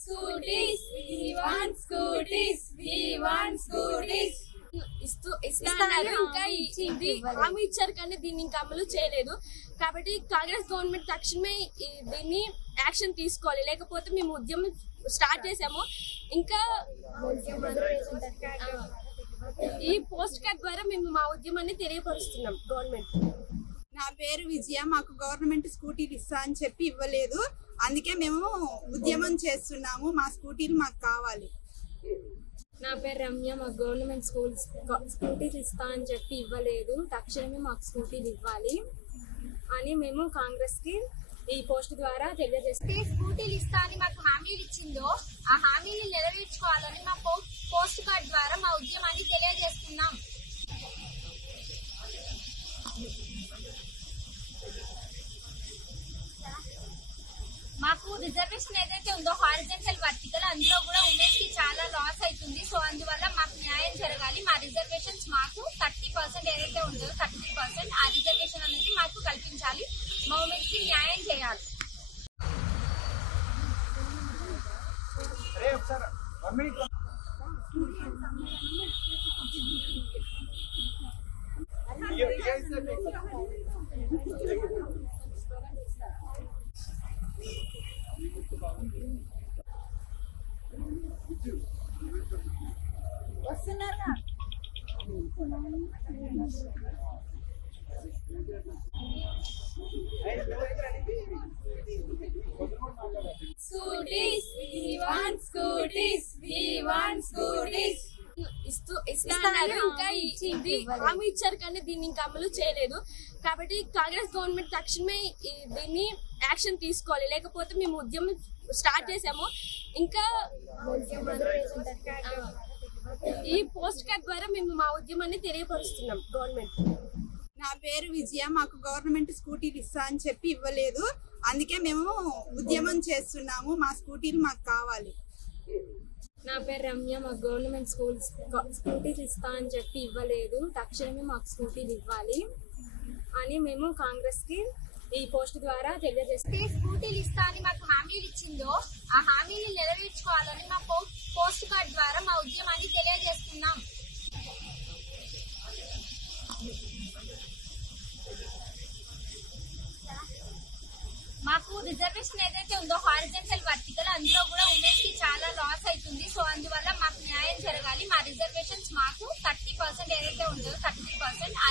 Scooties, we want scooties, we want scooties. ఇస్తున్నారు. ఇంకా ఇది హామీ ఇచ్చారు కానీ దీన్ని ఇంకా అమలు చేయలేదు. కాబట్టి కాంగ్రెస్ గవర్నమెంట్ తక్షణమే దీన్ని యాక్షన్ తీసుకోవాలి, లేకపోతే మేము ఉద్యమం స్టార్ట్ చేసాము. ఇంకా ఈ పోస్ట్ కార్డ్ ద్వారా మేము మా ఉద్యమాన్ని తెలియపరుస్తున్నాం గవర్నమెంట్. నా పేరు విజయ. మాకు గవర్నమెంట్ స్కూటీలు ఇస్తా అని చెప్పి ఇవ్వలేదు, అందుకే మేము ఉద్యమం చేస్తున్నాము. మా స్కూటీలు మాకు కావాలి. నా పేరు రమ్య. మాకు గవర్నమెంట్ స్కూటీలు ఇస్తా అని చెప్పి ఇవ్వలేదు, తక్షణమే మాకు స్కూటీలు ఇవ్వాలి అని మేము కాంగ్రెస్ కి ఈ పోస్ట్ ద్వారా తెలియజేస్తాం. స్కూటీలు ఇస్తా అని మాకు హామీలు ఇచ్చిందో ఆ హామీని నెరవేర్చుకోవాలని మా పోస్ట్ కార్డ్ ద్వారా మా ఉద్యమాన్ని తెలియజేస్తున్నాం. మాకు రిజర్వేషన్ ఏదైతే ఉందో హారిజంటల్ వర్టికల్, అందులో కూడా ఉమెన్స్ కి చాలా లాస్ అవుతుంది. సో అందువల్ల మాకు న్యాయం జరగాలి. మా రిజర్వేషన్స్ మాకు 30% ఏదైతే ఉందో 30% ఆ రిజర్వేషన్ అనేది మాకు కల్పించాలి. మా ఉమెన్స్ కి న్యాయం చేయాలి. Scooties, we want scooties, we want scooties. ఇస్తున్నారు. ఇంకా ఇది హామీ ఇచ్చారు కానీ దీన్ని ఇంకా అమలు చేయలేదు. కాబట్టి కాంగ్రెస్ గవర్నమెంట్ తక్షణమే దీన్ని యాక్షన్ తీసుకోవాలి, లేకపోతే మేము ఉద్యమం స్టార్ట్ చేసాము. ఇంకా ఈ పోస్ట్ కార్డ్ ద్వారా మేము మా ఉద్యమాన్ని తెలియపరుస్తున్నాం గవర్నమెంట్. నా పేరు విజయ. మాకు గవర్నమెంట్ స్కూటీలు ఇస్తా అని చెప్పి ఇవ్వలేదు, అందుకే మేము ఉద్యమం చేస్తున్నాము. మా స్కూటీలు మాకు కావాలి. నా పేరు రమ్య. మాకు గవర్నమెంట్ స్కూటీలు ఇస్తా అని చెప్పి ఇవ్వలేదు, తక్షణమే మాకు స్కూటీలు ఇవ్వాలి అని మేము కాంగ్రెస్ కి ఈ పోస్ట్ ద్వారా తెలియజేస్తాం. స్కూటీలు ఇస్తా అని మాకు హామీలు ఇచ్చిందో ఆ హామీని నెరవేర్చుకోవాలని మా పోస్ట్ కార్డ్ ద్వారా మా ఉద్యమాన్ని తెలియజేస్తున్నాం. మాకు రిజర్వేషన్ ఏదైతే ఉందో హారిజంటల్ వర్టికల్, అందులో కూడా ఉమెన్స్ కి చాలా లాస్ అవుతుంది. సో అందువల్ల మాకు న్యాయం జరగాలి. మా రిజర్వేషన్స్ మాకు 30% ఏదైతే ఉందో 30% ఆ